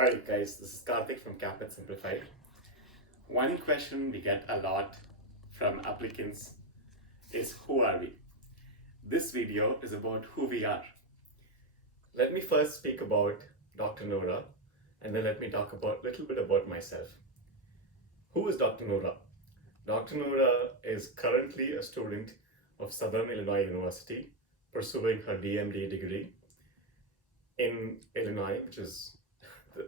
Hi guys, this is Karthik from Caapid Simplified. One question we get a lot from applicants is who are we? This video is about who we are. Let me first speak about Dr. Nourah and then let me talk a little bit about myself. Who is Dr. Nourah? Dr. Nourah is currently a student of Southern Illinois University pursuing her DMD degree in Illinois, which is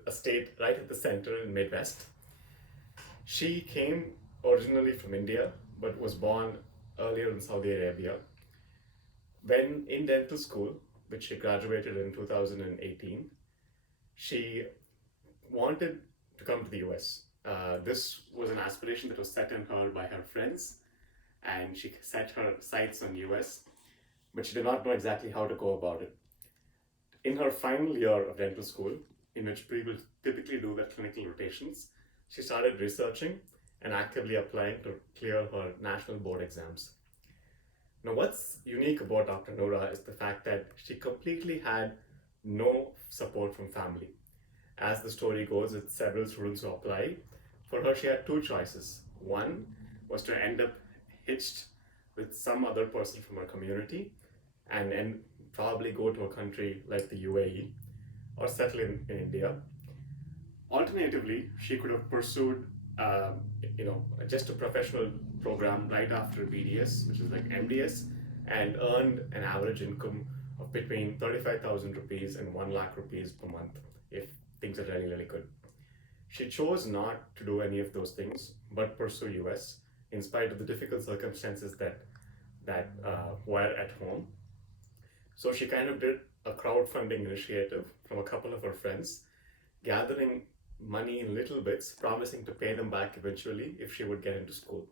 a state right at the center in Midwest. She came originally from India, but was born earlier in Saudi Arabia. When in dental school, which she graduated in 2018, she wanted to come to the US. This was an aspiration that was set in her by her friends, and she set her sights on US, but she did not know exactly how to go about it. In her final year of dental school, in which people typically do their clinical rotations, she started researching and actively applying to clear her national board exams. Now, what's unique about Dr. Nourah is the fact that she completely had no support from family. As the story goes, with several students who applied, for her she had two choices. One was to end up hitched with some other person from her community and probably go to a country like the UAE or settle in India. Alternatively, she could have pursued just a professional program right after BDS, which is like MDS, and earned an average income of between 35,000 rupees and 1 lakh rupees per month if things are really, really good. She chose not to do any of those things, but pursue US in spite of the difficult circumstances that were at home. So she kind of did a crowdfunding initiative from a couple of her friends, gathering money in little bits, promising to pay them back eventually if she would get into school.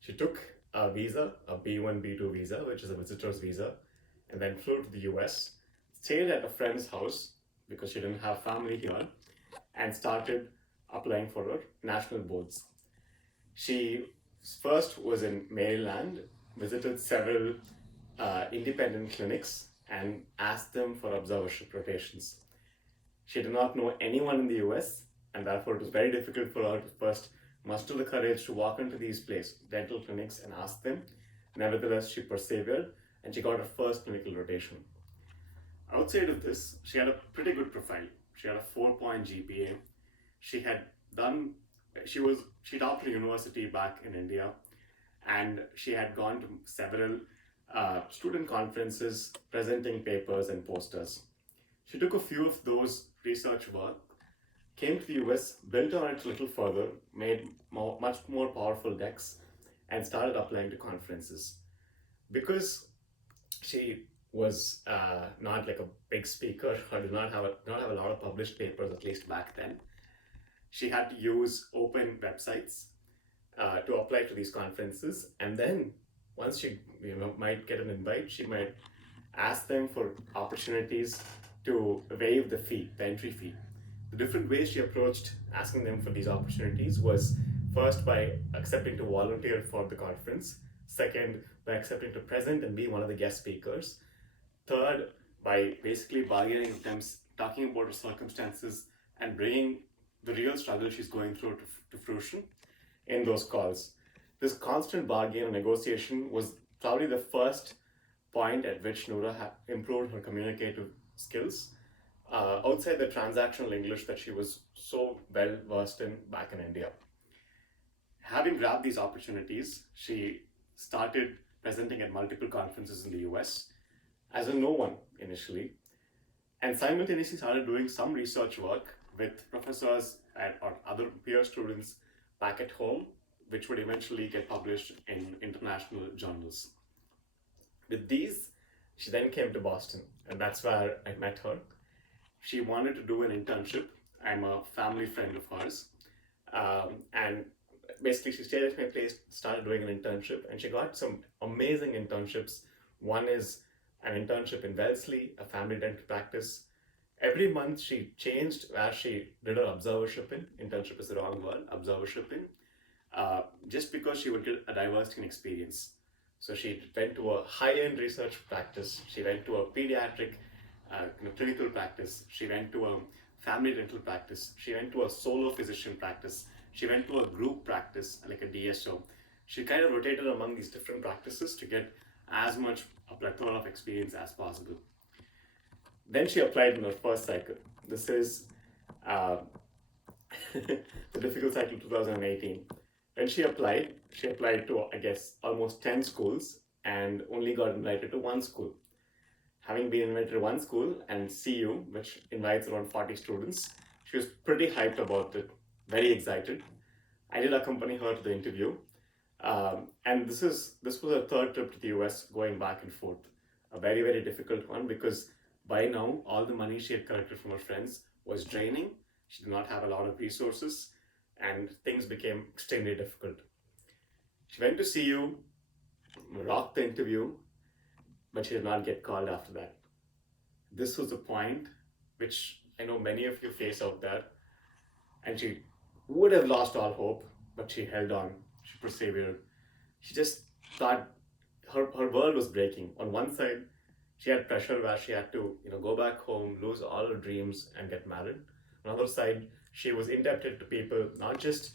She took a visa, a B1, B2 visa, which is a visitor's visa, and then flew to the US, stayed at a friend's house because she didn't have family here, and started applying for her national boards. She first was in Maryland, visited several independent clinics, and asked them for observership rotations. She did not know anyone in the US, and therefore it was very difficult for her to first muster the courage to walk into these dental clinics and ask them. Nevertheless, she persevered and she got her first clinical rotation. Outside of this, she had a pretty good profile. She had a 4-point GPA. She topped her university back in India, and she had gone to several student conferences, presenting papers and posters. She took a few of those research work, came to the US, built on it a little further, made much more powerful decks, and started applying to conferences. Because she was not like a big speaker, or did not have a lot of published papers, at least back then, she had to use open websites to apply to these conferences, and then once she might get an invite, she might ask them for opportunities to waive the entry fee. The different ways she approached asking them for these opportunities was first by accepting to volunteer for the conference, second by accepting to present and be one of the guest speakers, third by basically bargaining with them, talking about her circumstances and bringing the real struggle she's going through to fruition in those calls. This constant bargain and negotiation was probably the first point at which Nourah improved her communicative skills outside the transactional English that she was so well versed in back in India. Having grabbed these opportunities, she started presenting at multiple conferences in the US as a no one initially, and simultaneously started doing some research work with professors or other peer students back at home, which would eventually get published in international journals. With these, she then came to Boston, and that's where I met her. She wanted to do an internship. I'm a family friend of hers. And basically, she stayed at my place, started doing an internship, and she got some amazing internships. One is an internship in Wellesley, a family dental practice. Every month, she changed where she did her observership in. Internship is the wrong word, observership in. Just because she would get a diversity in experience. So she went to a high-end research practice. She went to a pediatric clinical practice. She went to a family dental practice. She went to a solo physician practice. She went to a group practice, like a DSO. She kind of rotated among these different practices to get as much a plethora of experience as possible. Then she applied in her first cycle. This is the difficult cycle 2018. When she applied to, I guess, almost 10 schools and only got invited to one school. Having been invited to one school and CU, which invites around 40 students, she was pretty hyped about it, very excited. I did accompany her to the interview. And this was her third trip to the US, going back and forth. A very, very difficult one, because by now, all the money she had collected from her friends was draining. She did not have a lot of resources, and things became extremely difficult. She went to CU, rocked the interview, but she did not get called after that. This was the point which I know many of you face out there, and she would have lost all hope, but she held on. She persevered. She just thought her world was breaking. On one side, she had pressure where she had to, go back home, lose all her dreams, and get married. On the other side, she was indebted to people, not just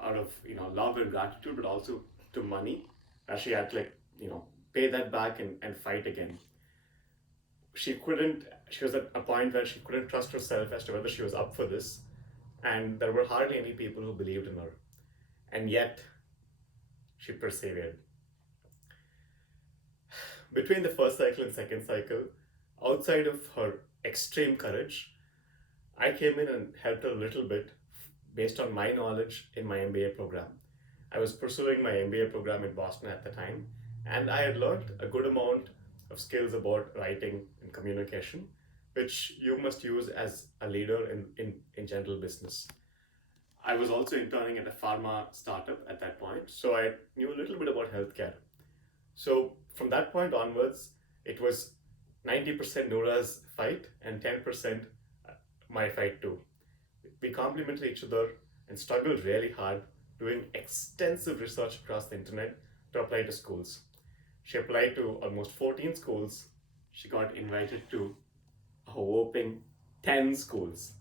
out of love and gratitude, but also to money, where she had to pay that back and fight again. She was at a point where she couldn't trust herself as to whether she was up for this, and there were hardly any people who believed in her. And yet, she persevered. Between the first cycle and second cycle, outside of her extreme courage, I came in and helped her a little bit based on my knowledge in my MBA program. I was pursuing my MBA program in Boston at the time, and I had learned a good amount of skills about writing and communication, which you must use as a leader in general business. I was also interning at a pharma startup at that point, so I knew a little bit about healthcare. So from that point onwards, it was 90% Nourah's fight and 10% my fight too. We complemented each other and struggled really hard, doing extensive research across the internet to apply to schools. She applied to almost 14 schools. She got invited to a whopping 10 schools.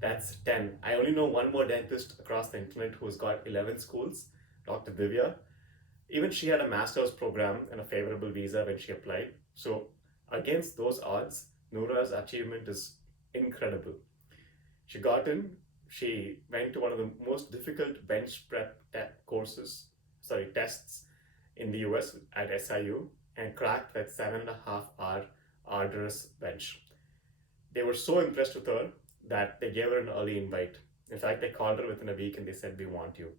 That's 10. I only know one more dentist across the internet who's got 11 schools, Dr. Divya. Even she had a master's program and a favorable visa when she applied. So against those odds, Nourah's achievement is incredible. She got in, she went to one of the most difficult bench prep tests in the US at SIU and cracked that 7.5-hour arduous bench. They were so impressed with her that they gave her an early invite. In fact, they called her within a week and they said, "We want you."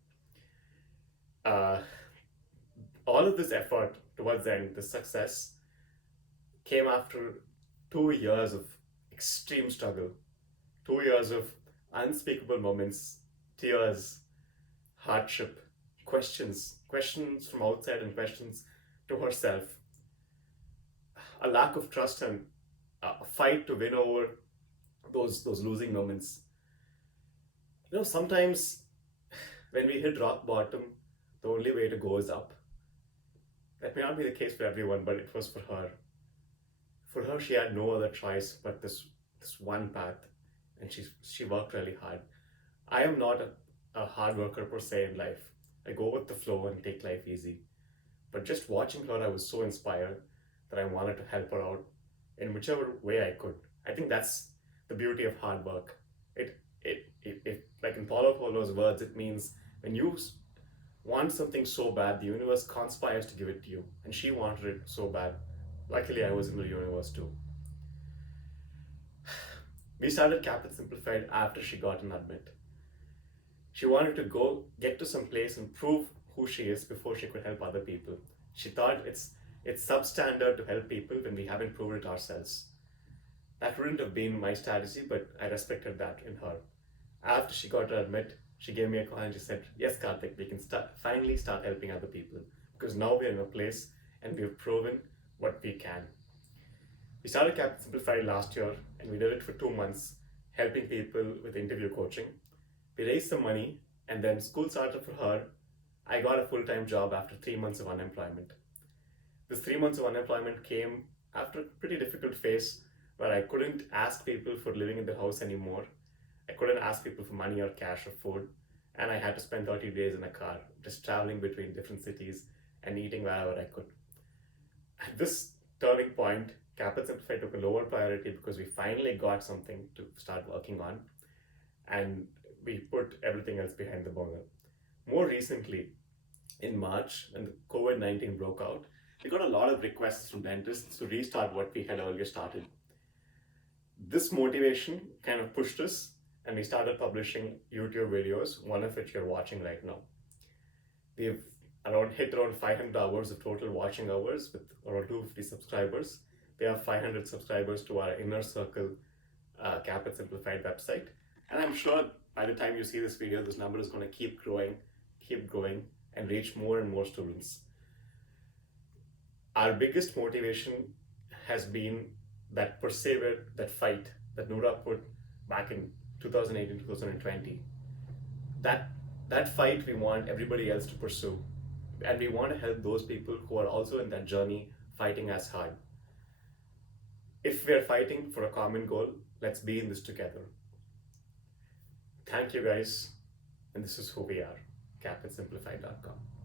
All of this effort towards the end, the success, came after 2 years of extreme struggle, 2 years of unspeakable moments, tears, hardship, questions from outside and questions to herself, a lack of trust and a fight to win over those losing moments. Sometimes when we hit rock bottom, the only way to go is up. That may not be the case for everyone, but it was for her. For her, she had no other choice but this one path, and she worked really hard. I am not a hard worker per se in life. I go with the flow and take life easy. But just watching her, I was so inspired that I wanted to help her out in whichever way I could. I think that's the beauty of hard work. It like in Paulo Coelho's words, it means when you want something so bad, the universe conspires to give it to you. And she wanted it so bad. Luckily, I was in the universe too. We started Caapid Simplified after she got an admit. She wanted to go get to some place and prove who she is before she could help other people. She thought it's substandard to help people when we haven't proven it ourselves. That wouldn't have been my strategy, but I respected that in her. After she got her admit, she gave me a call and she said, "Yes, Karthik, we can finally start helping other people, because now we're in a place and we've proven what we can." We started Caapid Simplified last year and we did it for 2 months, helping people with interview coaching. We raised some money and then school started for her. I got a full-time job after 3 months of unemployment. This 3 months of unemployment came after a pretty difficult phase where I couldn't ask people for living in the house anymore. I couldn't ask people for money or cash or food. And I had to spend 30 days in a car, just traveling between different cities and eating wherever I could. At this turning point, Caapid Simplified took a lower priority because we finally got something to start working on, and we put everything else behind the burner. More recently, in March, when the COVID-19 broke out, we got a lot of requests from dentists to restart what we had earlier started. This motivation kind of pushed us, and we started publishing YouTube videos, one of which you're watching right now. We've hit around 500 hours of total watching hours with around 250 subscribers. We have 500 subscribers to our inner circle Caapid Simplified website. And I'm sure by the time you see this video, this number is going to keep growing, and reach more and more students. Our biggest motivation has been that fight that Nourah put back in 2018, 2020. That fight we want everybody else to pursue. And we want to help those people who are also in that journey fighting as hard. If we're fighting for a common goal, let's be in this together. Thank you guys, and this is who we are, CAAPIDsimplified.com.